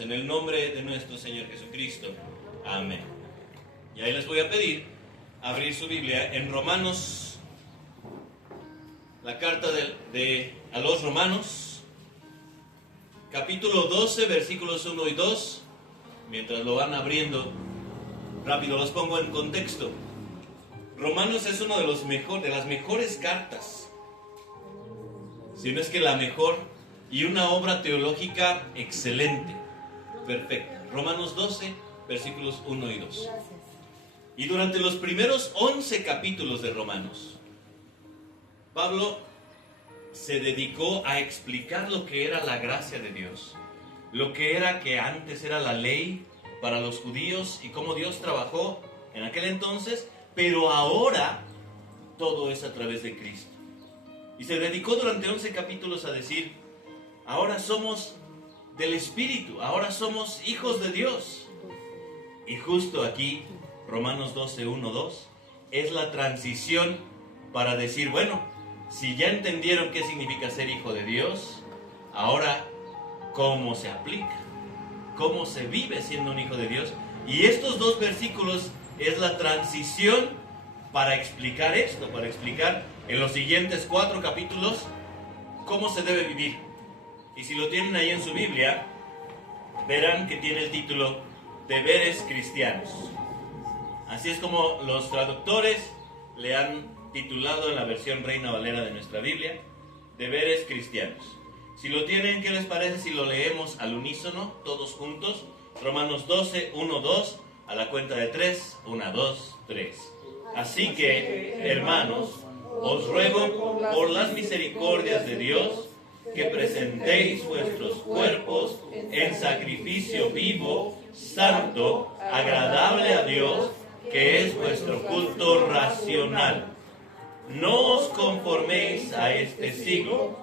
En el nombre de nuestro Señor Jesucristo. Amén. Y ahí les voy a pedir abrir su Biblia en Romanos, la carta a los Romanos, capítulo 12, versículos 1 y 2. Mientras lo van abriendo, rápido los pongo en contexto. Romanos es uno de las mejores cartas, si no es que la mejor, y una obra teológica excelente, perfecta. Romanos 12, versículos 1 y 2. Y durante los primeros 11 capítulos de Romanos, Pablo se dedicó a explicar lo que era la gracia de Dios, lo que era que antes era la ley para los judíos y cómo Dios trabajó en aquel entonces, pero ahora todo es a través de Cristo. Y se dedicó durante 11 capítulos a decir: ahora somos del Espíritu, ahora somos hijos de Dios. Y justo aquí, Romanos 12, 1, 2, es la transición para decir, bueno, si ya entendieron qué significa ser hijo de Dios, ahora, ¿cómo se aplica? ¿Cómo se vive siendo un hijo de Dios? Y estos dos versículos es la transición para explicar esto, para explicar en los siguientes 4 capítulos cómo se debe vivir. Y si lo tienen ahí en su Biblia, verán que tiene el título Deberes Cristianos. Así es como los traductores le han titulado en la versión Reina Valera de nuestra Biblia, Deberes Cristianos. Si lo tienen, ¿qué les parece si lo leemos al unísono, todos juntos? Romanos 12, 1, 2, a la cuenta de 3, 1, 2, 3. Así que, hermanos, os ruego por las misericordias de Dios que presentéis vuestros cuerpos en sacrificio vivo, santo, agradable a Dios, que es vuestro culto racional. No os conforméis a este siglo,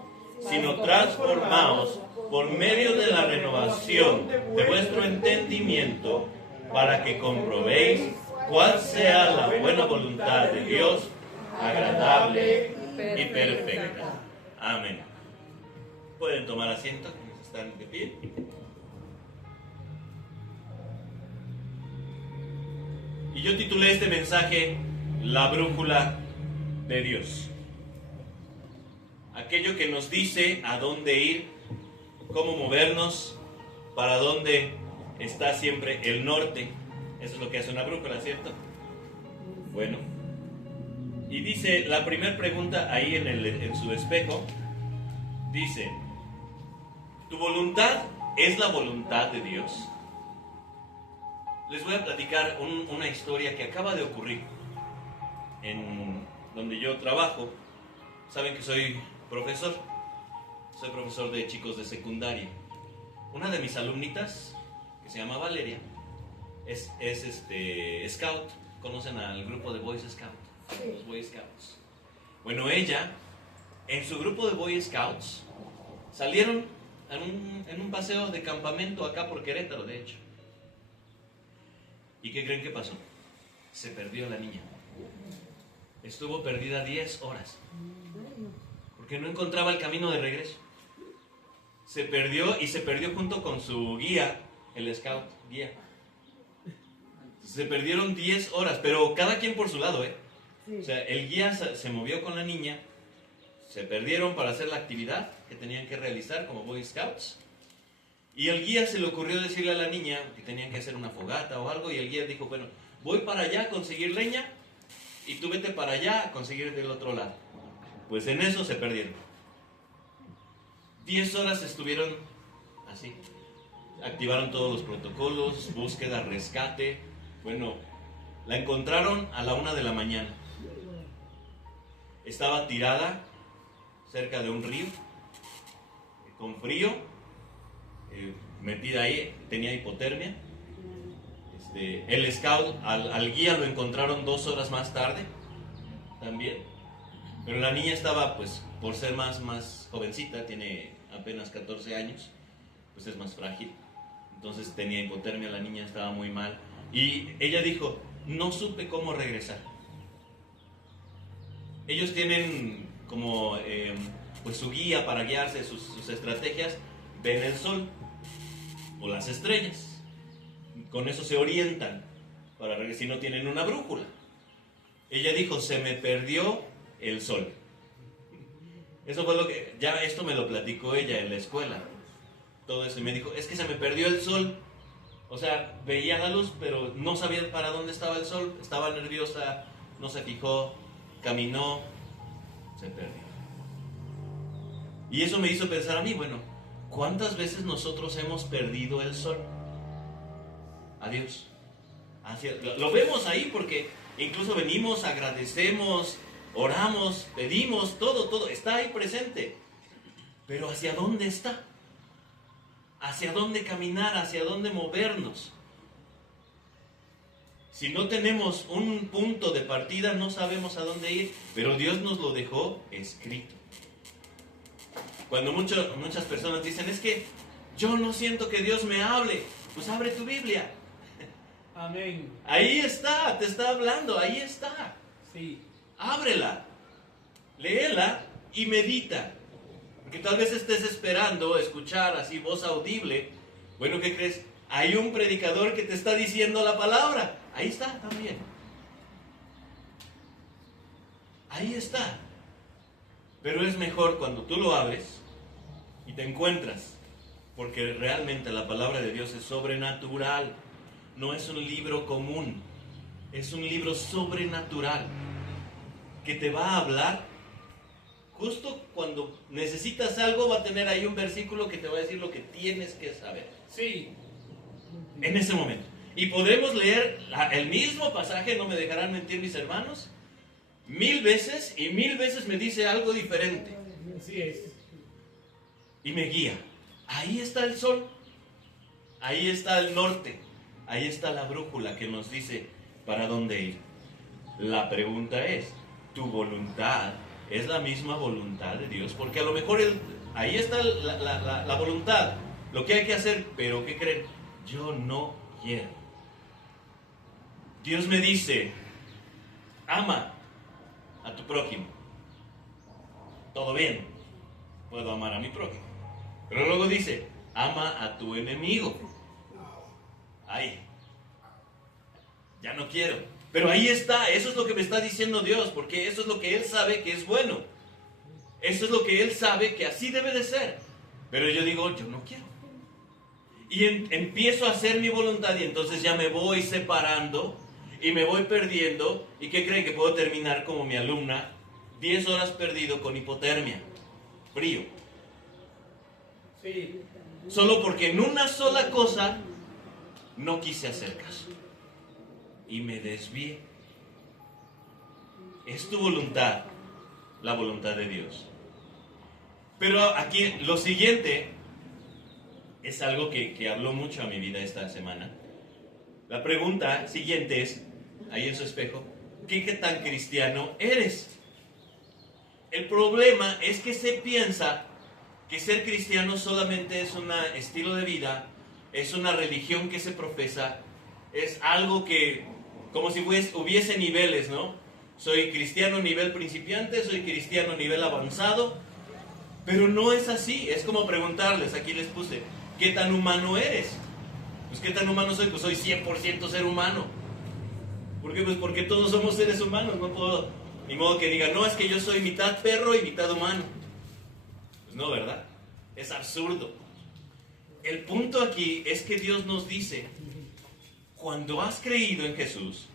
sino transformaos por medio de la renovación de vuestro entendimiento, para que comprobéis cuál sea la buena voluntad de Dios, agradable y perfecta. Amén. Pueden tomar asiento, quienes están de pie. Y yo titulé este mensaje La brújula de Dios. Aquello que nos dice a dónde ir, cómo movernos, para dónde está siempre el norte. Eso es lo que hace una brújula, ¿cierto? Bueno. Y dice, la primera pregunta ahí en su espejo, dice: ¿tu voluntad es la voluntad de Dios? Les voy a platicar una historia que acaba de ocurrir en donde yo trabajo. Saben que soy profesor de chicos de secundaria. Una de mis alumnitas, que se llama Valeria, es scout. ¿Conocen al grupo de Boy Scouts? Los Boy Scouts. Bueno, ella, en su grupo de Boy Scouts, salieron en un paseo de campamento acá por Querétaro, de hecho. ¿Y qué creen que pasó? Se perdió la niña. Estuvo perdida 10 horas. Porque no encontraba el camino de regreso. Se perdió y se perdió junto con su guía, el scout guía. Se perdieron 10 horas, pero cada quien por su lado, ¿eh? O sea, el guía se movió con la niña, se perdieron para hacer la actividad que tenían que realizar como Boy Scouts. Y el guía se le ocurrió decirle a la niña que tenían que hacer una fogata o algo, y el guía dijo, bueno, voy para allá a conseguir leña y tú vete para allá a conseguir del otro lado. Pues en eso se perdieron. 10 horas estuvieron así. Activaron todos los protocolos, búsqueda, rescate. Bueno, la encontraron a la 1 de la mañana. Estaba tirada cerca de un río, con frío, metida ahí, tenía hipotermia. El scout, al guía lo encontraron 2 horas más tarde, también. Pero la niña estaba, pues, por ser más jovencita, tiene apenas 14 años, pues es más frágil. Entonces tenía hipotermia, la niña estaba muy mal. Y ella dijo, no supe cómo regresar. Ellos tienen como pues su guía para guiarse, sus estrategias, ven el sol. o las estrellas. Con eso se orientan, para ver si no tienen una brújula. Ella dijo, se me perdió el sol. Eso fue lo que, ya esto me lo platicó ella en la escuela. Todo eso, y me dijo, es que se me perdió el sol. O sea, veía la luz, pero no sabía para dónde estaba el sol. Estaba nerviosa, no se fijó, caminó, se perdió. Y eso me hizo pensar a mí, bueno, ¿cuántas veces nosotros hemos perdido el sol? Adiós. Lo vemos ahí porque incluso venimos, agradecemos, oramos, pedimos, todo está ahí presente. Pero ¿hacia dónde está? ¿Hacia dónde caminar? ¿Hacia dónde movernos? Si no tenemos un punto de partida, no sabemos a dónde ir, pero Dios nos lo dejó escrito. Cuando muchas personas dicen, es que yo no siento que Dios me hable, pues abre tu Biblia. Amén. Ahí está, te está hablando, ahí está. Sí. Ábrela, léela y medita. Porque tal vez estés esperando escuchar así voz audible. Bueno, ¿qué crees? Hay un predicador que te está diciendo la palabra. Ahí está también. Ahí está. Pero es mejor cuando tú lo abres y te encuentras. Porque realmente la palabra de Dios es sobrenatural. No es un libro común. Es un libro sobrenatural. Que te va a hablar. Justo cuando necesitas algo, va a tener ahí un versículo que te va a decir lo que tienes que saber. Sí. En ese momento. Y podremos leer el mismo pasaje, no me dejarán mentir mis hermanos, 1000 veces y 1000 veces me dice algo diferente. Así es. Y me guía. Ahí está el sol. Ahí está el norte. Ahí está la brújula que nos dice para dónde ir. La pregunta es, ¿tu voluntad es la misma voluntad de Dios? Porque a lo mejor ahí está la voluntad, lo que hay que hacer, pero ¿qué creen? Yo no quiero. Dios me dice, ama a tu prójimo. Todo bien, puedo amar a mi prójimo. Pero luego dice, ama a tu enemigo. Ay, ya no quiero. Pero ahí está, eso es lo que me está diciendo Dios, porque eso es lo que Él sabe que es bueno. Eso es lo que Él sabe que así debe de ser. Pero yo digo, yo no quiero. Y empiezo a hacer mi voluntad y entonces ya me voy separando y me voy perdiendo. ¿Y qué creen? Que puedo terminar como mi alumna, 10 horas perdido con hipotermia, frío. Sí. Solo porque en una sola cosa no quise hacer caso. Y me desvié. Es tu voluntad, la voluntad de Dios. Pero aquí lo siguiente es algo que habló mucho a mi vida esta semana. La pregunta siguiente es, ahí en su espejo, ¿qué tan cristiano eres? El problema es que se piensa que ser cristiano solamente es un estilo de vida, es una religión que se profesa, es algo que, como si hubiese niveles, ¿no? Soy cristiano nivel principiante, soy cristiano nivel avanzado, pero no es así. Es como preguntarles, aquí les puse, ¿qué tan humano eres? Pues ¿qué tan humano soy? Pues soy 100% ser humano. ¿Por qué? Pues porque todos somos seres humanos, no puedo, ni modo que diga, no, es que yo soy mitad perro y mitad humano. Pues no, ¿verdad? Es absurdo. El punto aquí es que Dios nos dice, cuando has creído en Jesús,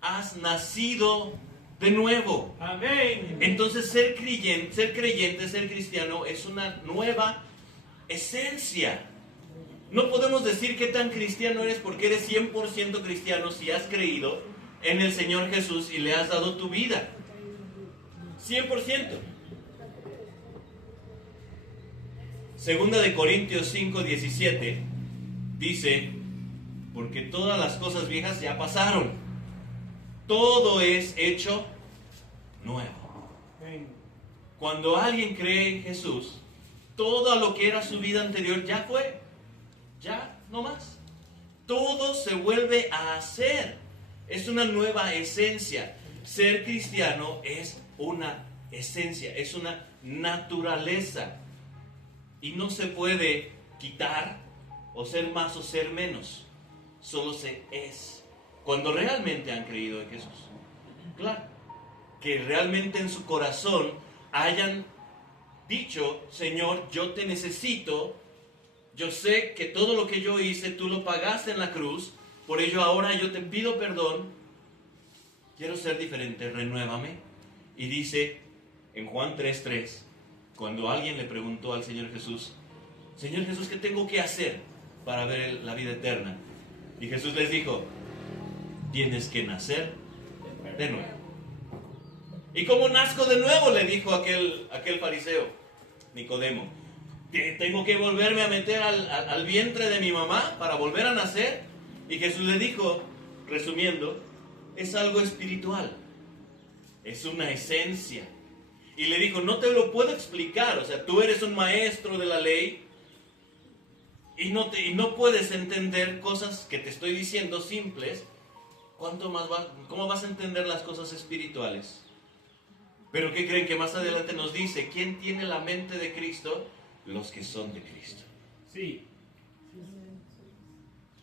has nacido de nuevo. Amén. Entonces ser creyente, ser cristiano es una nueva esencia. No podemos decir qué tan cristiano eres porque eres 100% cristiano si has creído en el Señor Jesús y le has dado tu vida. 100%. Segunda de Corintios 5:17 dice, porque todas las cosas viejas ya pasaron, todo es hecho nuevo. Amén. Cuando alguien cree en Jesús, todo lo que era su vida anterior ya fue, ya no más. Todo se vuelve a hacer. Es una nueva esencia. Ser cristiano es una esencia, es una naturaleza. Y no se puede quitar o ser más o ser menos. Solo se es. Cuando realmente han creído en Jesús. Claro. Que realmente en su corazón hayan dicho, Señor, yo te necesito. Yo sé que todo lo que yo hice, tú lo pagaste en la cruz. Por ello ahora yo te pido perdón. Quiero ser diferente, renuévame. Y dice en Juan 3:3, cuando alguien le preguntó al Señor Jesús, Señor Jesús, ¿qué tengo que hacer para ver la vida eterna? Y Jesús les dijo, tienes que nacer de nuevo. ¿Y cómo nazco de nuevo? Le dijo aquel fariseo, Nicodemo. ¿Tengo que volverme a meter al vientre de mi mamá para volver a nacer? Y Jesús le dijo, resumiendo, es algo espiritual. Es una esencia. Y le dijo, no te lo puedo explicar. O sea, tú eres un maestro de la ley y no puedes entender cosas que te estoy diciendo simples. ¿Cómo vas a entender las cosas espirituales? Pero ¿qué creen que más adelante nos dice? ¿Quién tiene la mente de Cristo? Los que son de Cristo. Sí.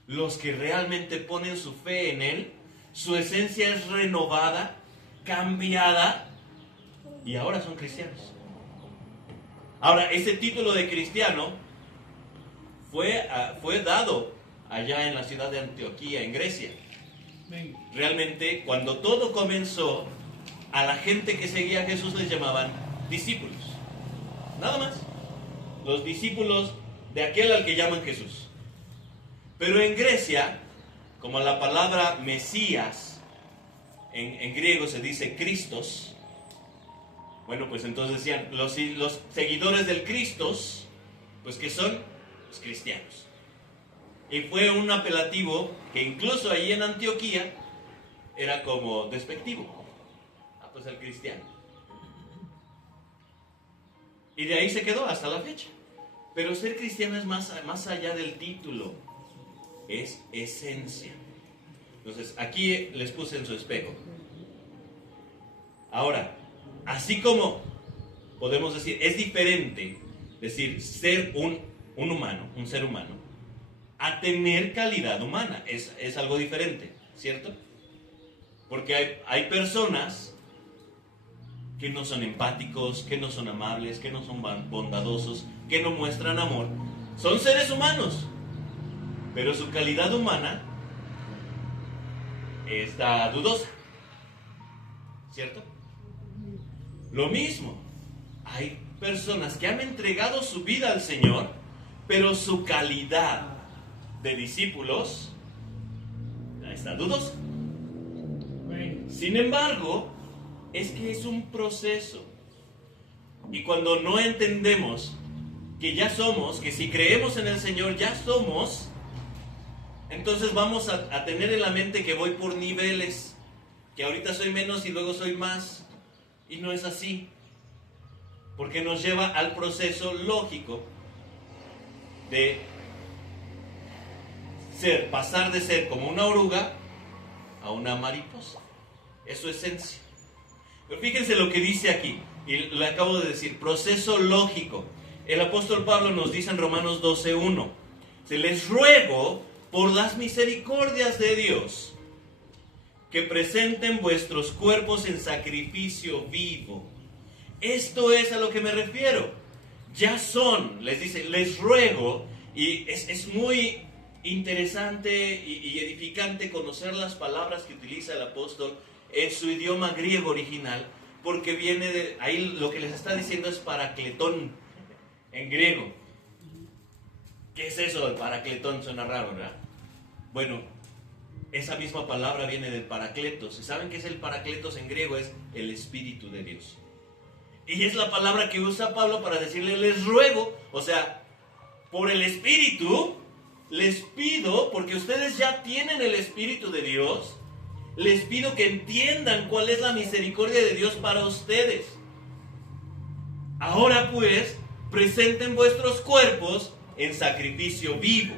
Los que realmente ponen su fe en Él, su esencia es renovada, cambiada, y ahora son cristianos. Ahora, ese título de cristiano fue dado allá en la ciudad de Antioquía, en Grecia. Amén. Realmente, cuando todo comenzó, a la gente que seguía a Jesús les llamaban discípulos. Nada más. Los discípulos de aquel al que llaman Jesús. Pero en Grecia, como la palabra Mesías, en griego se dice Christos, bueno, pues entonces decían, los seguidores del Christos, pues que son los cristianos. Y fue un apelativo que incluso ahí en Antioquía era como despectivo. Pues el cristiano. Y de ahí se quedó hasta la fecha. Pero ser cristiano es más allá del título. Es esencia. Entonces, aquí les puse en su espejo. Ahora, así como podemos decir, es diferente decir ser un humano, un ser humano, a tener calidad humana. Es algo diferente, ¿cierto? Porque hay personas que no son empáticos, que no son amables, que no son bondadosos, que no muestran amor. Son seres humanos, pero su calidad humana está dudosa, ¿cierto? Lo mismo, hay personas que han entregado su vida al Señor, pero su calidad de discípulos está dudosa. Amén. Sin embargo, es que es un proceso. Y cuando no entendemos que ya somos, que si creemos en el Señor ya somos, entonces vamos a tener en la mente que voy por niveles, que ahorita soy menos y luego soy más. Y no es así. Porque nos lleva al proceso lógico de pasar de ser como una oruga a una mariposa. Es su esencia. Pero fíjense lo que dice aquí, y le acabo de decir, proceso lógico. El apóstol Pablo nos dice en Romanos 12:1, se les ruego por las misericordias de Dios que presenten vuestros cuerpos en sacrificio vivo. Esto es a lo que me refiero. Ya son, les dice, les ruego, y es muy interesante y edificante conocer las palabras que utiliza el apóstol en su idioma griego original, porque viene de ahí, lo que les está diciendo es paracletón en griego. ¿Qué es eso del paracletón? Suena raro, ¿verdad? Bueno, esa misma palabra viene del paracletos. ¿Y saben qué es el paracletos en griego? Es el Espíritu de Dios. Y es la palabra que usa Pablo para decirle, les ruego, o sea, por el Espíritu, les pido, porque ustedes ya tienen el Espíritu de Dios, les pido que entiendan cuál es la misericordia de Dios para ustedes. Ahora pues, presenten vuestros cuerpos en sacrificio vivo.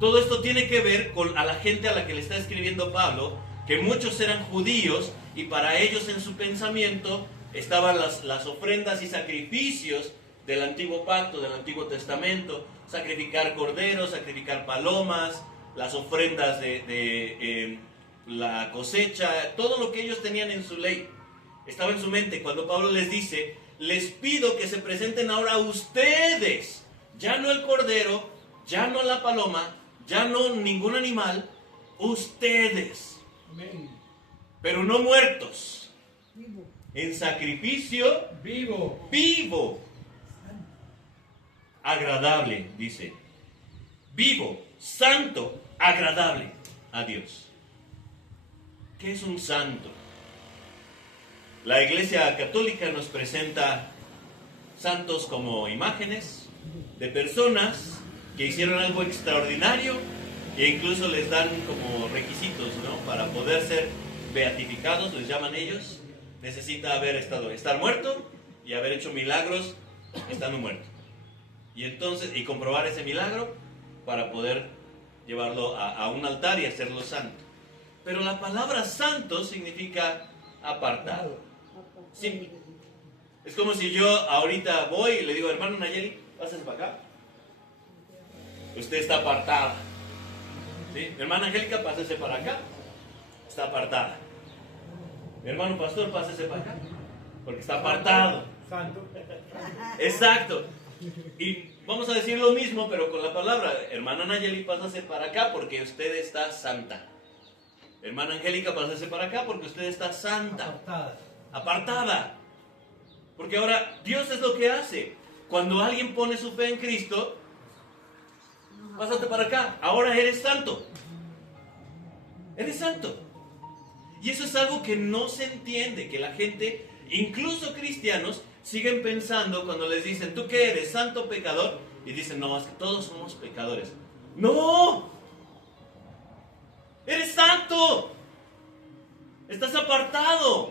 Todo esto tiene que ver con a la gente a la que le está escribiendo Pablo, que muchos eran judíos y para ellos en su pensamiento estaban las ofrendas y sacrificios del antiguo pacto, del antiguo testamento, sacrificar corderos, sacrificar palomas, las ofrendas de la cosecha, todo lo que ellos tenían en su ley, estaba en su mente. Cuando Pablo les dice, les pido que se presenten ahora ustedes, ya no el cordero, ya no la paloma, ya no ningún animal, ustedes, Amén. pero no muertos, Vivo. en sacrificio Vivo. vivo, agradable, dice, vivo, santo, agradable a Dios. ¿Qué es un santo? La Iglesia Católica nos presenta santos como imágenes de personas que hicieron algo extraordinario e incluso les dan como requisitos, ¿no? Para poder ser beatificados, les llaman ellos, necesita estar muerto y haber hecho milagros estando muerto. Y entonces, y comprobar ese milagro para poder llevarlo a un altar y hacerlo santo. Pero la palabra santo significa apartado. Sí. Es como si yo ahorita voy y le digo, hermano Nayeli, pásese para acá. Usted está apartada. ¿Sí? Mi hermana Angélica, pásese para acá. Está apartada. Mi hermano pastor, pásese para acá. Porque está apartado. Santo. Exacto. Y vamos a decir lo mismo, pero con la palabra. Hermana Nayeli, pásese para acá porque usted está santa. Hermana Angélica, pásese para acá porque usted está santa. Apartada. Apartada. Porque ahora Dios es lo que hace. Cuando alguien pone su fe en Cristo, pásate para acá. Ahora eres santo. Eres santo. Y eso es algo que no se entiende, que la gente, incluso cristianos, siguen pensando cuando les dicen, ¿tú qué eres? ¿Santo o pecador? Y dicen, no, es que todos somos pecadores. ¡No! ¡Eres santo! ¡Estás apartado!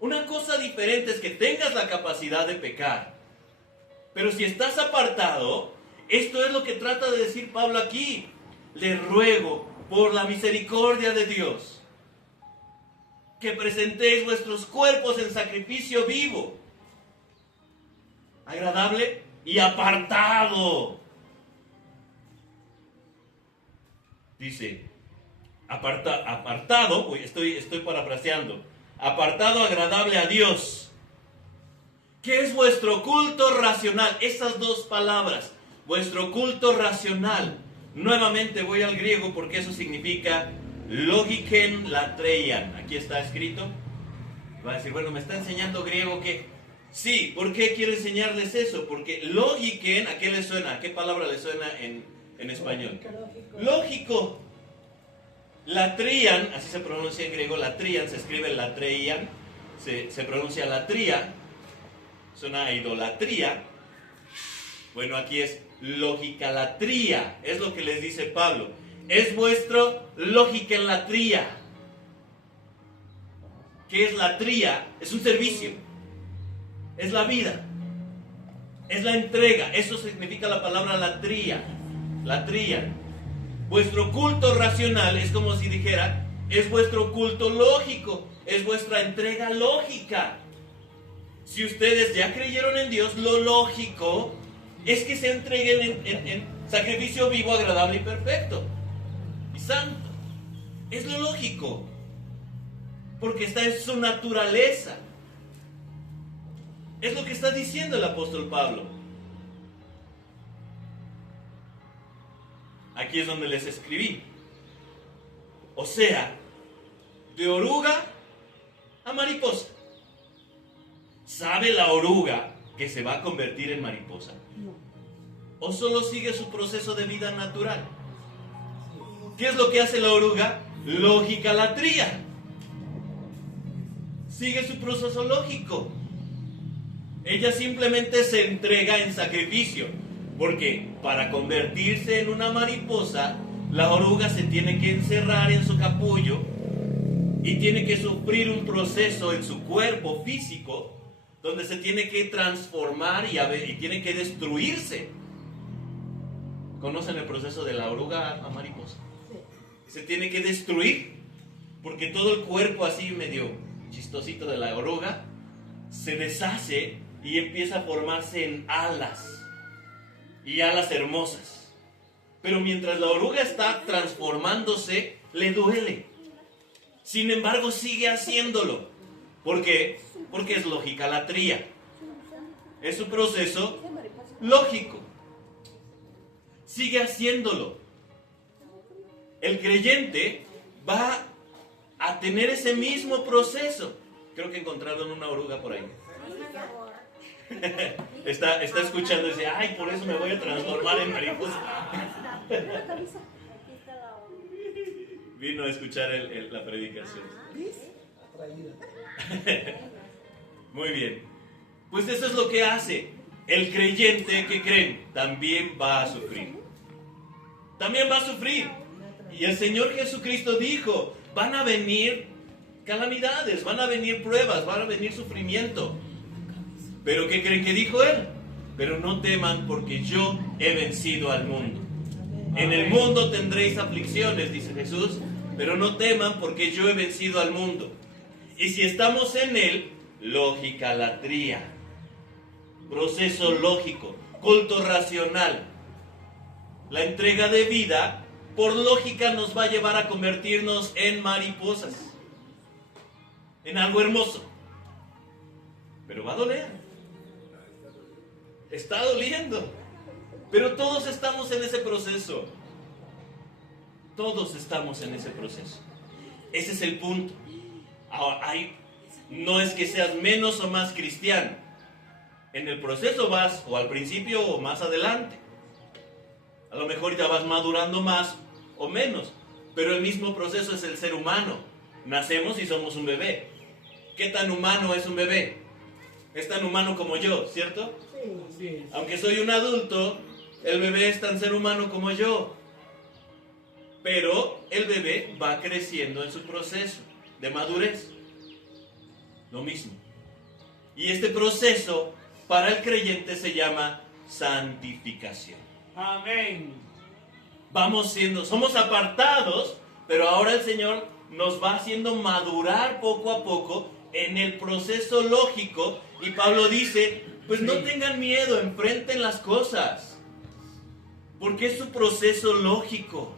Una cosa diferente es que tengas la capacidad de pecar. Pero si estás apartado, esto es lo que trata de decir Pablo aquí. Le ruego por la misericordia de Dios que presentéis vuestros cuerpos en sacrificio vivo, agradable y apartado. Dice, apartado, estoy parafraseando, apartado, agradable a Dios. ¿Qué es vuestro culto racional? Esas dos palabras, vuestro culto racional. Nuevamente voy al griego porque eso significa logiken latreian. Aquí está escrito. Va a decir, bueno, ¿me está enseñando griego qué? Sí, ¿por qué quiero enseñarles eso? Porque logiken, ¿a qué le suena? ¿A qué palabra le suena en español? Lógico. Lógico. Latrían, así se pronuncia en griego, latrían, se escribe latreian, se pronuncia latría, suena a idolatría. Bueno, aquí es logicalatría, es lo que les dice Pablo. Es vuestro logicalatría. ¿Qué es latría? Es un servicio, es la vida, es la entrega. Eso significa la palabra latría. Latría. Vuestro culto racional es como si dijera, es vuestro culto lógico, es vuestra entrega lógica. Si ustedes ya creyeron en Dios, lo lógico es que se entreguen en sacrificio vivo, agradable y perfecto y santo. Es lo lógico, porque está en su naturaleza. Es lo que está diciendo el apóstol Pablo. Aquí es donde les escribí. O sea, de oruga a mariposa. ¿Sabe la oruga que se va a convertir en mariposa? No. ¿O solo sigue su proceso de vida natural? ¿Qué es lo que hace la oruga? Logicalatría. Sigue su proceso lógico. Ella simplemente se entrega en sacrificio. Porque para convertirse en una mariposa, la oruga se tiene que encerrar en su capullo y tiene que sufrir un proceso en su cuerpo físico donde se tiene que transformar y tiene que destruirse. ¿Conocen el proceso de la oruga a mariposa? Sí. Se tiene que destruir porque todo el cuerpo así medio chistosito de la oruga se deshace y empieza a formarse en alas, y alas hermosas. Pero mientras la oruga está transformándose, le duele. Sin embargo, sigue haciéndolo. ¿Por qué? Porque es logicalatría. Es un proceso lógico. Sigue haciéndolo. El creyente va a tener ese mismo proceso. Creo que encontraron una oruga por ahí. Está escuchando y dice, ay, por eso me voy a transformar en mariposa. Vino a escuchar la predicación. Muy bien. Pues eso es lo que hace. El creyente, ¿qué creen? También va a sufrir. También va a sufrir. Y el Señor Jesucristo dijo, van a venir calamidades, van a venir pruebas, van a venir sufrimiento. ¿Pero qué creen que dijo Él? Pero no teman porque yo he vencido al mundo. En el mundo tendréis aflicciones, dice Jesús, pero no teman porque yo he vencido al mundo. Y si estamos en Él, logicalatría, proceso lógico, culto racional. La entrega de vida, por lógica, nos va a llevar a convertirnos en mariposas, en algo hermoso. Pero va a doler. Está doliendo. Pero todos estamos en ese proceso. Todos estamos en ese proceso. Ese es el punto. Ahora, no es que seas menos o más cristiano. En el proceso vas o al principio o más adelante. A lo mejor ya vas madurando más o menos. Pero el mismo proceso es el ser humano. Nacemos y somos un bebé. ¿Qué tan humano es un bebé? Es tan humano como yo, ¿cierto? Sí. Aunque soy un adulto, el bebé es tan ser humano como yo. Pero el bebé va creciendo en su proceso de madurez. Lo mismo. Y este proceso para el creyente se llama santificación. Amén. Somos apartados, pero ahora el Señor nos va haciendo madurar poco a poco en el proceso lógico. Y Pablo dice, pues no tengan miedo, enfrenten las cosas, porque es su proceso lógico.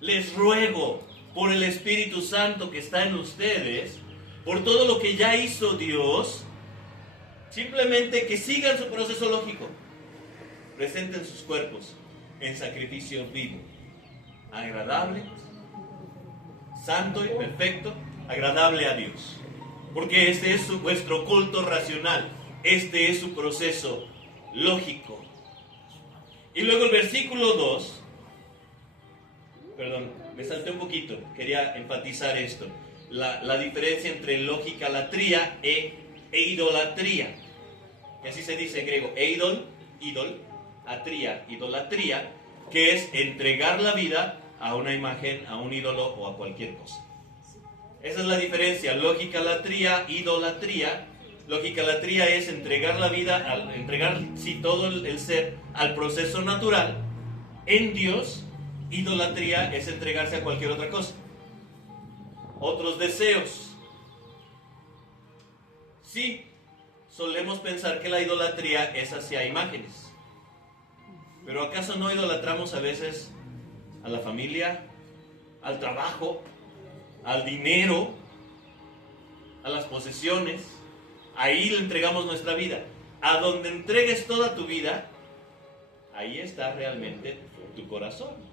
Les ruego por el Espíritu Santo que está en ustedes, por todo lo que ya hizo Dios, simplemente que sigan su proceso lógico. Presenten sus cuerpos en sacrificio vivo, agradable, santo y perfecto, agradable a Dios. Porque este es vuestro culto racional, este es su proceso lógico. Y luego el versículo 2, perdón, me salté un poquito, quería enfatizar esto, la diferencia entre logicalatría e idolatría, que así se dice en griego, idolatría, que es entregar la vida a una imagen, a un ídolo o a cualquier cosa. Esa es la diferencia, logicalatría, idolatría. Logicalatría es entregar la vida, entregar todo el ser al proceso natural en Dios. Idolatría es entregarse a cualquier otra cosa, otros deseos. Sí, solemos pensar que la idolatría es hacia imágenes, pero ¿acaso no idolatramos a veces a la familia, al trabajo, al dinero, a las posesiones? Ahí le entregamos nuestra vida. A donde entregues toda tu vida, ahí está realmente tu corazón.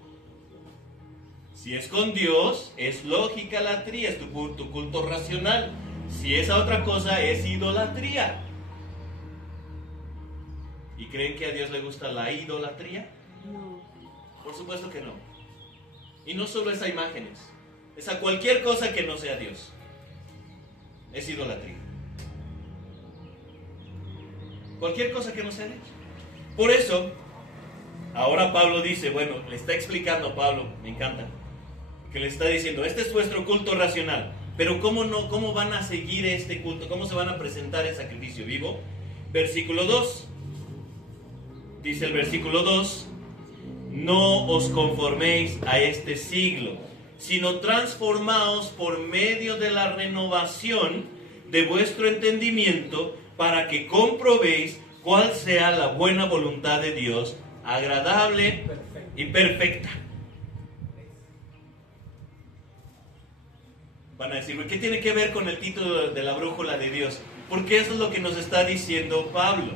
Si es con Dios, es logicalatría, es tu culto racional. Si es a otra cosa, es idolatría. ¿Y creen que a Dios le gusta la idolatría? No. Por supuesto que no. Y no solo es a imágenes, es a cualquier cosa que no sea Dios. Es idolatría. Cualquier cosa que no sea Dios. Por eso, ahora Pablo dice, bueno, le está explicando a Pablo, me encanta, que le está diciendo, este es vuestro culto racional, pero ¿cómo van a seguir este culto? ¿Cómo se van a presentar el sacrificio vivo? Versículo 2. Dice el versículo 2, no os conforméis a este siglo, sino transformaos por medio de la renovación de vuestro entendimiento, para que comprobéis cuál sea la buena voluntad de Dios, agradable y perfecta. Van a decir, ¿qué tiene que ver con el título de la brújula de Dios? Porque eso es lo que nos está diciendo Pablo.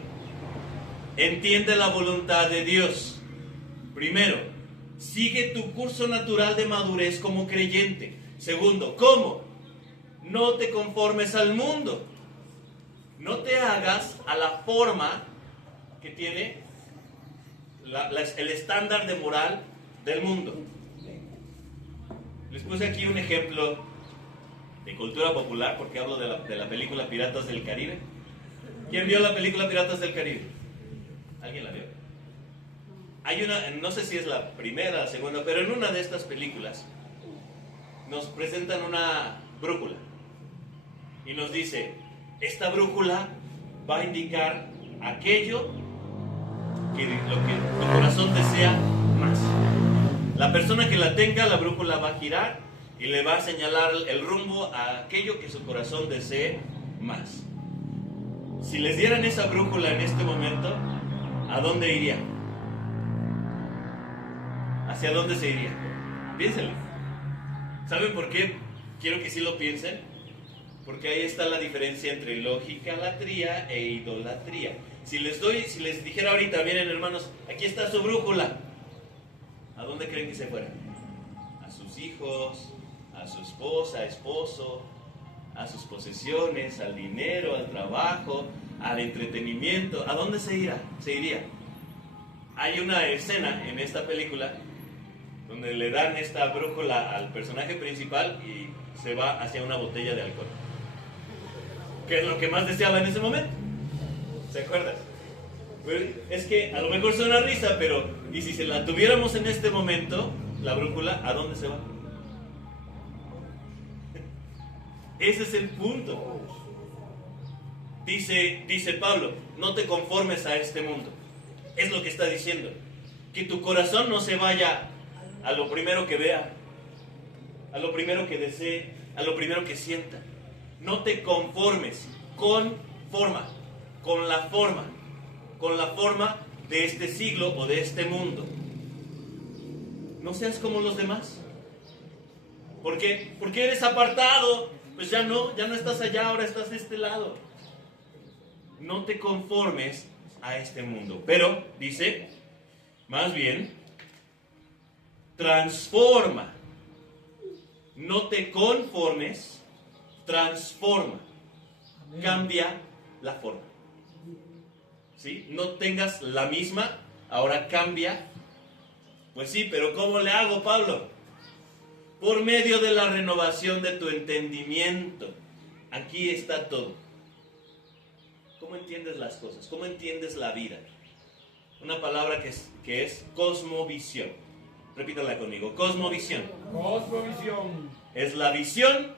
Entiende la voluntad de Dios. Primero, sigue tu curso natural de madurez como creyente. Segundo, ¿cómo? No te conformes al mundo. No te hagas a la forma que tiene el estándar de moral del mundo. Les puse aquí un ejemplo de cultura popular porque hablo de la película Piratas del Caribe. ¿Quién vio la película Piratas del Caribe? ¿Alguien la vio? Hay una, no sé si es la primera o la segunda, pero en una de estas películas nos presentan una brújula y nos dice, esta brújula va a indicar aquello que lo que tu corazón desea más. La persona que la tenga, la brújula va a girar y le va a señalar el rumbo a aquello que su corazón desee más. Si les dieran esa brújula en este momento, ¿a dónde iría? ¿Hacia dónde se iría? Piénsenlo. ¿Saben por qué? Quiero que sí lo piensen. Porque ahí está la diferencia entre lógica-latría e idolatría. Si les dijera ahorita, miren hermanos, aquí está su brújula, ¿a dónde creen que se fuera? A sus hijos, a su esposa, esposo, a sus posesiones, al dinero, al trabajo, al entretenimiento. ¿A dónde se iría? Hay una escena en esta película donde le dan esta brújula al personaje principal y se va hacia una botella de alcohol, que es lo que más deseaba en ese momento. ¿Se acuerdan? Pues es que a lo mejor suena risa, pero ¿y si se la tuviéramos en este momento, la brújula, a dónde se va? Ese es el punto. Dice Pablo, no te conformes a este mundo. Es lo que está diciendo. Que tu corazón no se vaya a lo primero que vea, a lo primero que desee, a lo primero que sienta. No te conformes con la forma de este siglo o de este mundo. No seas como los demás. ¿Por qué? Porque eres apartado. Pues ya no estás allá, ahora estás de este lado. No te conformes a este mundo. Pero, dice, más bien, transforma. No te conformes, transforma. Cambia la forma. ¿Sí? No tengas la misma, ahora cambia. Pues sí, pero ¿cómo le hago, Pablo? Por medio de la renovación de tu entendimiento. Aquí está todo. ¿Cómo entiendes las cosas? ¿Cómo entiendes la vida? Una palabra que es cosmovisión. Repítala conmigo, cosmovisión. Cosmovisión. Es la visión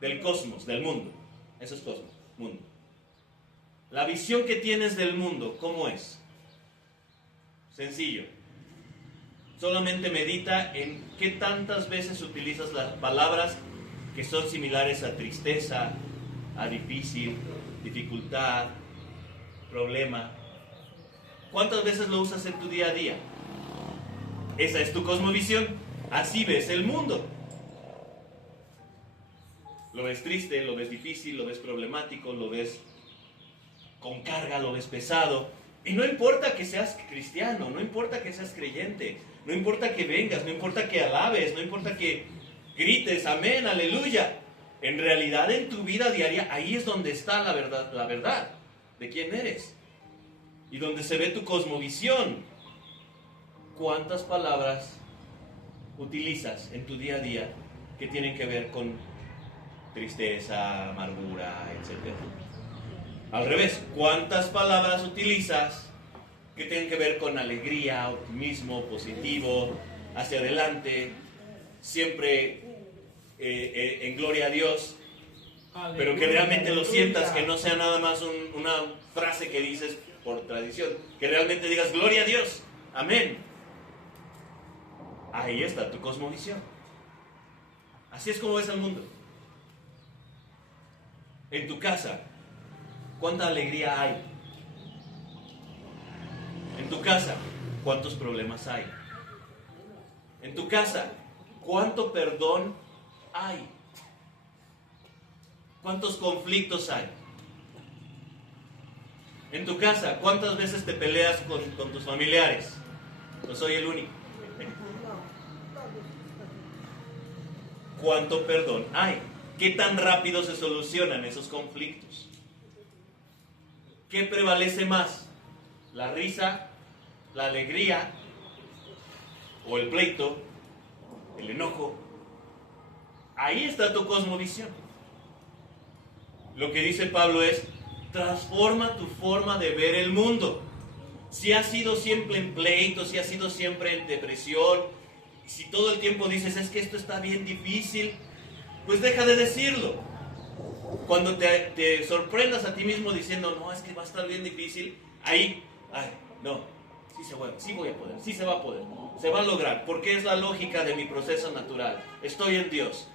del cosmos, del mundo. Eso es cosmos, mundo. La visión que tienes del mundo, ¿cómo es? Sencillo. Solamente medita en qué tantas veces utilizas las palabras que son similares a tristeza, a difícil, dificultad, problema. ¿Cuántas veces lo usas en tu día a día? Esa es tu cosmovisión. Así ves el mundo. Lo ves triste, lo ves difícil, lo ves problemático, lo ves con carga, lo ves pesado. Y no importa que seas cristiano, no importa que seas creyente, no importa que vengas, no importa que alabes, no importa que grites, amén, aleluya. En realidad en tu vida diaria, ahí es donde está la verdad de quién eres. Y donde se ve tu cosmovisión. ¿Cuántas palabras utilizas en tu día a día que tienen que ver con tristeza, amargura, etcétera? Al revés, ¿cuántas palabras utilizas que tienen que ver con alegría, optimismo, positivo, hacia adelante, siempre en gloria a Dios, Aleluya, pero que realmente lo aleluya. sientas, que no sea nada más una frase que dices por tradición, que realmente digas gloria a Dios, amén? Ahí está tu cosmovisión. Así es como ves el mundo. En tu casa, ¿cuánta alegría hay? En tu casa, ¿cuántos problemas hay? En tu casa, ¿cuánto perdón hay? ¿Cuántos conflictos hay? En tu casa, ¿cuántas veces te peleas con tus familiares? No soy el único. ¿Cuánto perdón hay? ¿Qué tan rápido se solucionan esos conflictos? ¿Qué prevalece más? ¿La risa, la alegría o el pleito, el enojo? Ahí está tu cosmovisión. Lo que dice Pablo es: transforma tu forma de ver el mundo. Si has sido siempre en pleito, si has sido siempre en depresión, si todo el tiempo dices, es que esto está bien difícil, pues deja de decirlo. Cuando te sorprendas a ti mismo diciendo, no, es que va a estar bien difícil, ahí, no, sí voy a poder, sí se va a poder, se va a lograr, porque es la lógica de mi proceso natural. Estoy en Dios.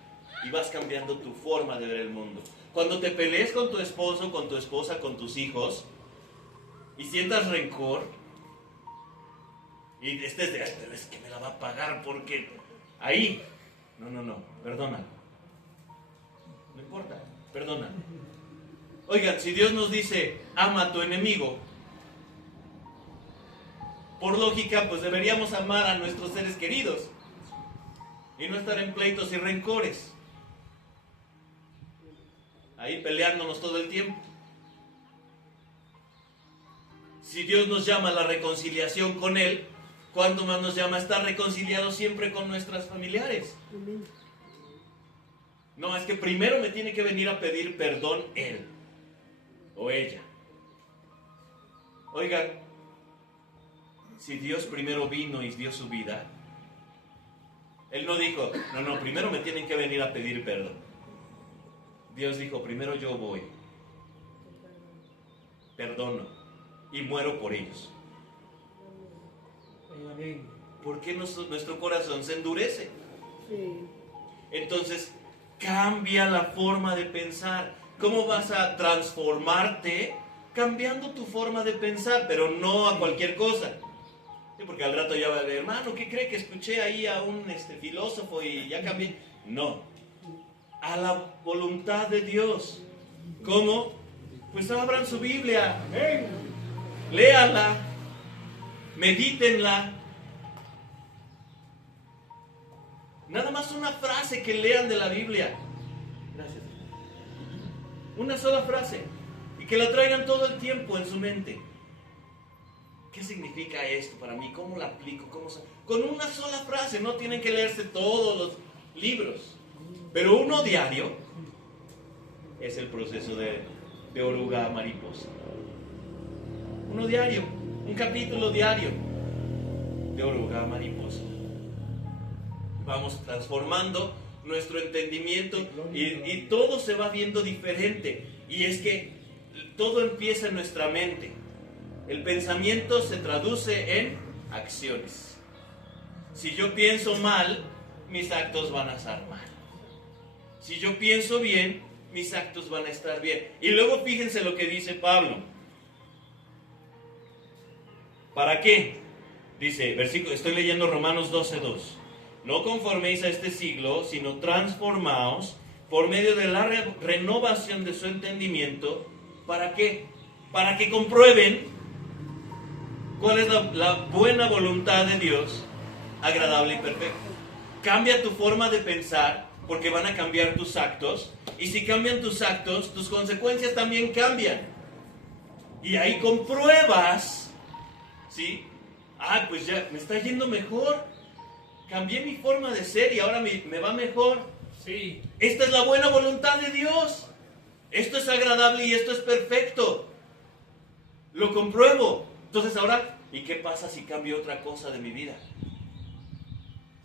Y vas cambiando tu forma de ver el mundo. Cuando te pelees con tu esposo, con tu esposa, con tus hijos, y sientas rencor, y estés de, pero es que me la va a pagar porque ahí, no, perdónalo. No importa, perdónalo. Oigan, si Dios nos dice, ama a tu enemigo, por lógica, pues deberíamos amar a nuestros seres queridos y no estar en pleitos y rencores, ahí peleándonos todo el tiempo. Si Dios nos llama a la reconciliación con Él, ¿cuánto más nos llama a estar reconciliados siempre con nuestras familiares? No, es que primero me tiene que venir a pedir perdón él o ella. Oigan, si Dios primero vino y dio su vida, Él no dijo, no, primero me tienen que venir a pedir perdón. Dios dijo, primero yo voy, perdono y muero por ellos. ¿Por qué nuestro corazón se endurece? Entonces, cambia la forma de pensar. ¿Cómo vas a transformarte? Cambiando tu forma de pensar, pero no a cualquier cosa. Sí, porque al rato ya va a decir, hermano, ¿qué cree que escuché ahí a un filósofo y ya cambié? No, a la voluntad de Dios. ¿Cómo? Pues abran su Biblia, léanla, medítenla. Nada más una frase que lean de la Biblia. Gracias. Una sola frase. Y que la traigan todo el tiempo en su mente. ¿Qué significa esto para mí? ¿Cómo la aplico? Con una sola frase. No tienen que leerse todos los libros. Pero uno diario es el proceso de oruga a mariposa. Uno diario. Un capítulo diario de oruga a mariposa. Vamos transformando nuestro entendimiento y todo se va viendo diferente. Y es que todo empieza en nuestra mente. El pensamiento se traduce en acciones. Si yo pienso mal, mis actos van a estar mal. Si yo pienso bien, mis actos van a estar bien. Y luego fíjense lo que dice Pablo. ¿Para qué? Dice, versículo, estoy leyendo Romanos 12:2. No conforméis a este siglo, sino transformaos por medio de la renovación de su entendimiento. ¿Para qué? Para que comprueben cuál es la buena voluntad de Dios, agradable y perfecta. Cambia tu forma de pensar, porque van a cambiar tus actos. Y si cambian tus actos, tus consecuencias también cambian. Y ahí compruebas, ¿sí? Pues ya me está yendo mejor. Cambié mi forma de ser y ahora me va mejor. Sí. Esta es la buena voluntad de Dios. Esto es agradable y esto es perfecto. Lo compruebo. Entonces ahora, ¿y qué pasa si cambio otra cosa de mi vida?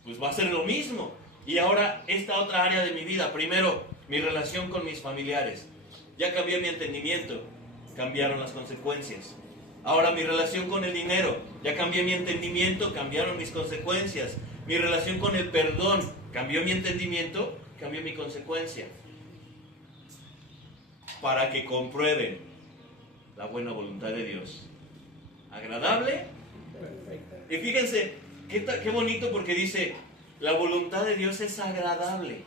Pues va a ser lo mismo. Y ahora esta otra área de mi vida. Primero, mi relación con mis familiares. Ya cambié mi entendimiento. Cambiaron las consecuencias. Ahora mi relación con el dinero. Ya cambié mi entendimiento. Cambiaron mis consecuencias. Mi relación con el perdón, cambió mi entendimiento, cambió mi consecuencia. Para que comprueben la buena voluntad de Dios. Agradable. Y fíjense, qué bonito, porque dice, la voluntad de Dios es agradable.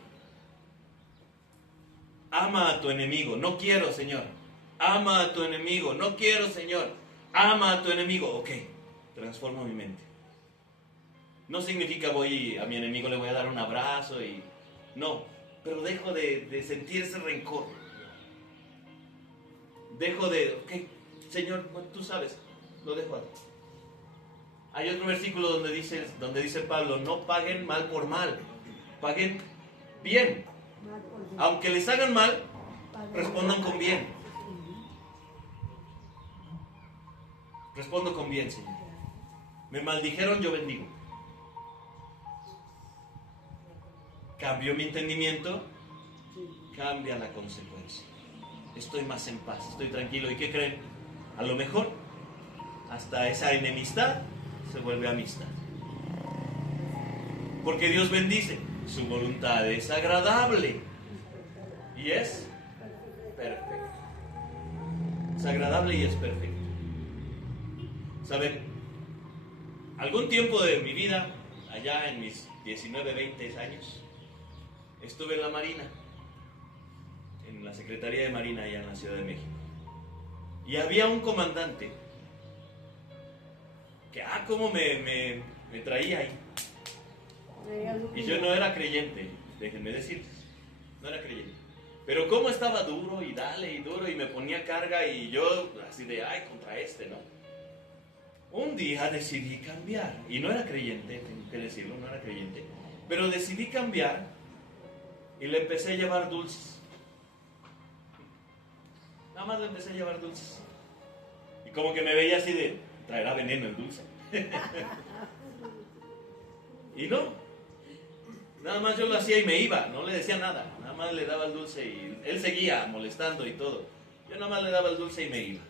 Ama a tu enemigo. No quiero, Señor. Ama a tu enemigo. No quiero, Señor. Ama a tu enemigo. Ok, transformo mi mente. No significa voy a mi enemigo, le voy a dar un abrazo y... No, pero dejo de sentir ese rencor. Dejo de... Ok, Señor, tú sabes, lo dejo ahí. Hay otro versículo donde dice Pablo, no paguen mal por mal, paguen bien. Aunque les hagan mal, respondan con bien. Respondo con bien, Señor. Me maldijeron, yo bendigo. Cambió mi entendimiento, cambia la consecuencia. Estoy más en paz, estoy tranquilo. ¿Y qué creen? A lo mejor hasta esa enemistad se vuelve amistad. Porque Dios bendice. Su voluntad es agradable y es perfecto. Es agradable y es perfecto. ¿Saben? Algún tiempo de mi vida, allá en mis 19, 20 años, estuve en la Marina, en la Secretaría de Marina allá en la Ciudad de México. Y había un comandante que, cómo me traía ahí. Y yo no era creyente, déjenme decirles, no era creyente. Pero cómo estaba duro y dale y duro y me ponía carga y yo así de, contra ¿no? Un día decidí cambiar, y no era creyente, tengo que decirlo, no era creyente, pero decidí cambiar y le empecé a llevar dulces. Nada más le empecé a llevar dulces. Y como que me veía así de, traerá veneno el dulce. Y no, nada más yo lo hacía y me iba, no le decía nada, nada más le daba el dulce y él seguía molestando y todo. Yo nada más le daba el dulce y me iba.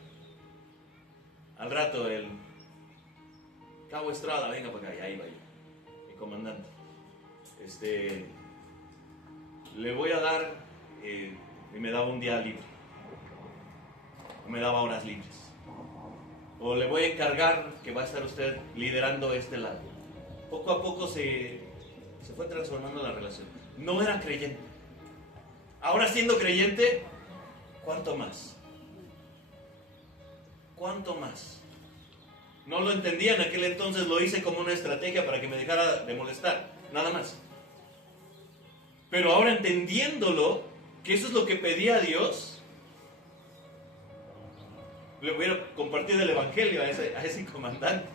Al rato el Cabo Estrada, venga para acá, ya iba yo, mi comandante. Le voy a dar, y me daba un día libre, o me daba horas libres, o le voy a encargar que va a estar usted liderando este lado. Poco a poco se fue transformando la relación. No era creyente. Ahora siendo creyente, ¿cuánto más? ¿Cuánto más? No lo entendía en aquel entonces, lo hice como una estrategia para que me dejara de molestar, nada más. Pero ahora entendiéndolo, que eso es lo que pedía a Dios, le voy a compartir el evangelio a ese comandante.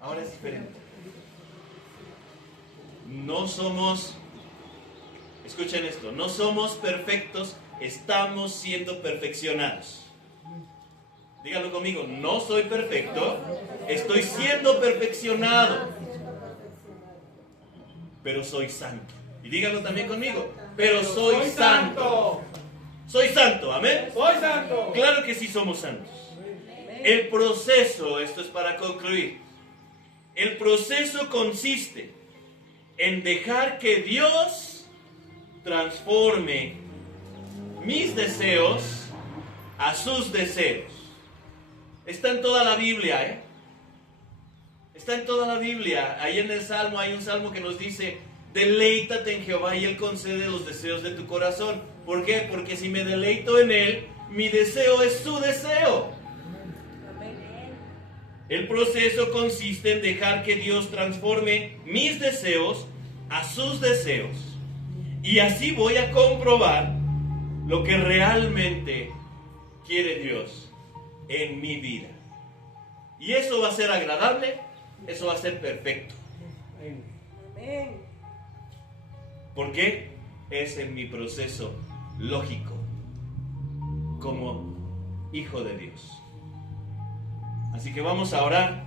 Ahora es diferente. No somos, escuchen esto, no somos perfectos, estamos siendo perfeccionados. Díganlo conmigo, no soy perfecto, estoy siendo perfeccionado, pero soy santo. Y díganlo también conmigo, pero soy santo. Soy santo, amén. Soy santo. Claro que sí somos santos. El proceso, esto es para concluir, el proceso consiste en dejar que Dios transforme mis deseos a sus deseos. Está en toda la Biblia, Está en toda la Biblia. Ahí en el Salmo hay un salmo que nos dice, deleítate en Jehová y Él concede los deseos de tu corazón. ¿Por qué? Porque si me deleito en Él, mi deseo es su deseo. El proceso consiste en dejar que Dios transforme mis deseos a sus deseos. Y así voy a comprobar lo que realmente quiere Dios en mi vida. Y eso va a ser agradable, eso va a ser perfecto. Amén. ¿Por qué? Es en mi proceso lógico como hijo de Dios. Así que vamos a orar.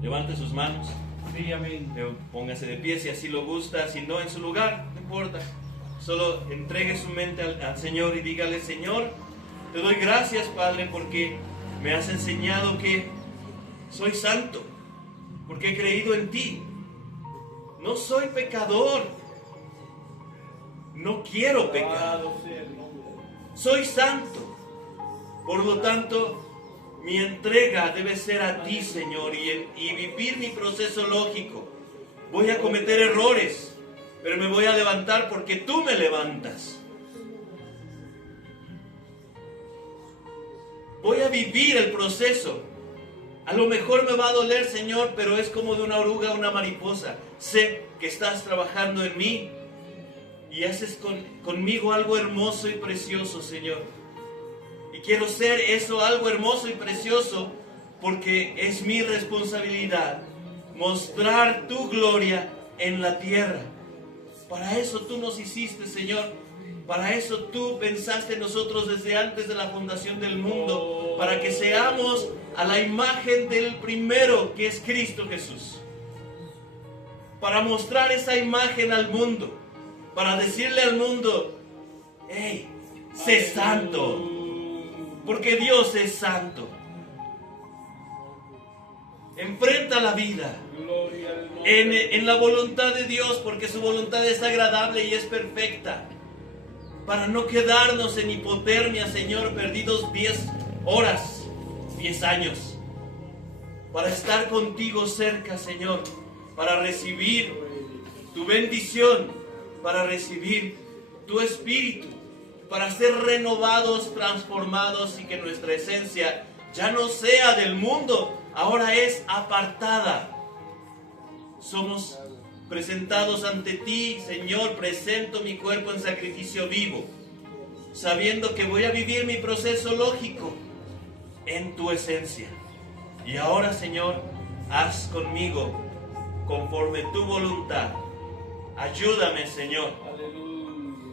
Levante sus manos. Sí, amén. Póngase de pie si así lo gusta, si no en su lugar, no importa. Solo entregue su mente al Señor y dígale, Señor, te doy gracias, Padre, porque me has enseñado que soy santo, porque he creído en ti. No soy pecador. No quiero pecar. Soy santo. Por lo tanto, mi entrega debe ser a ti, Señor, y vivir mi proceso lógico. Voy a cometer errores, pero me voy a levantar porque tú me levantas. Voy a vivir el proceso. A lo mejor me va a doler, Señor, pero es como de una oruga a una mariposa. Sé que estás trabajando en mí y haces conmigo algo hermoso y precioso, Señor. Y quiero ser eso, algo hermoso y precioso, porque es mi responsabilidad mostrar tu gloria en la tierra. Para eso tú nos hiciste, Señor. Para eso tú pensaste en nosotros desde antes de la fundación del mundo, para que seamos a la imagen del primero, que es Cristo Jesús. Para mostrar esa imagen al mundo, para decirle al mundo: hey, sé santo, porque Dios es santo. Enfrenta la vida en la voluntad de Dios, porque su voluntad es agradable y es perfecta. Para no quedarnos en hipotermia, Señor, perdidos 10 horas, 10 años. Para estar contigo cerca, Señor. Para recibir tu bendición. Para recibir tu espíritu. Para ser renovados, transformados y que nuestra esencia ya no sea del mundo, ahora es apartada. Somos presentados ante ti, Señor. Presento mi cuerpo en sacrificio vivo, sabiendo que voy a vivir mi proceso lógico en tu esencia. Y ahora, Señor, haz conmigo conforme tu voluntad. Ayúdame, Señor,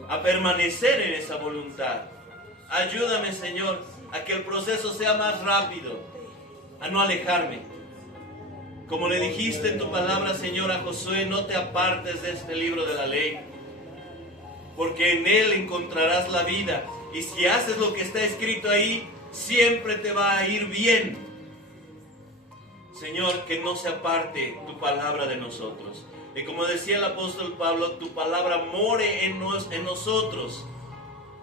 a permanecer en esa voluntad. Ayúdame, Señor, a que el proceso sea más rápido, a no alejarme. Como le dijiste en tu palabra, Señor, a Josué: no te apartes de este libro de la ley, porque en él encontrarás la vida. Y si haces lo que está escrito ahí, siempre te va a ir bien. Señor, que no se aparte tu palabra de nosotros. Y como decía el apóstol Pablo, tu palabra more en nosotros,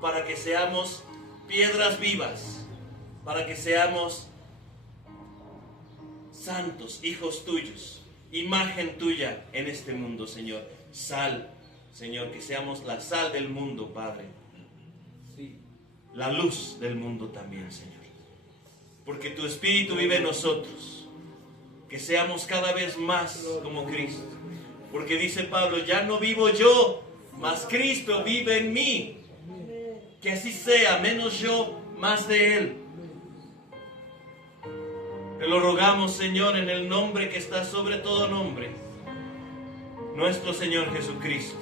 para que seamos piedras vivas, para que seamos santos, hijos tuyos, imagen tuya en este mundo, Señor. Sal, Señor, que seamos la sal del mundo, Padre. La luz del mundo también, Señor. Porque tu Espíritu vive en nosotros. Que seamos cada vez más como Cristo. Porque dice Pablo: ya no vivo yo, mas Cristo vive en mí. Que así sea, menos yo, más de Él. Te lo rogamos, Señor, en el nombre que está sobre todo nombre, nuestro Señor Jesucristo.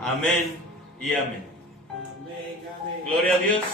Amén y amén. Gloria a Dios.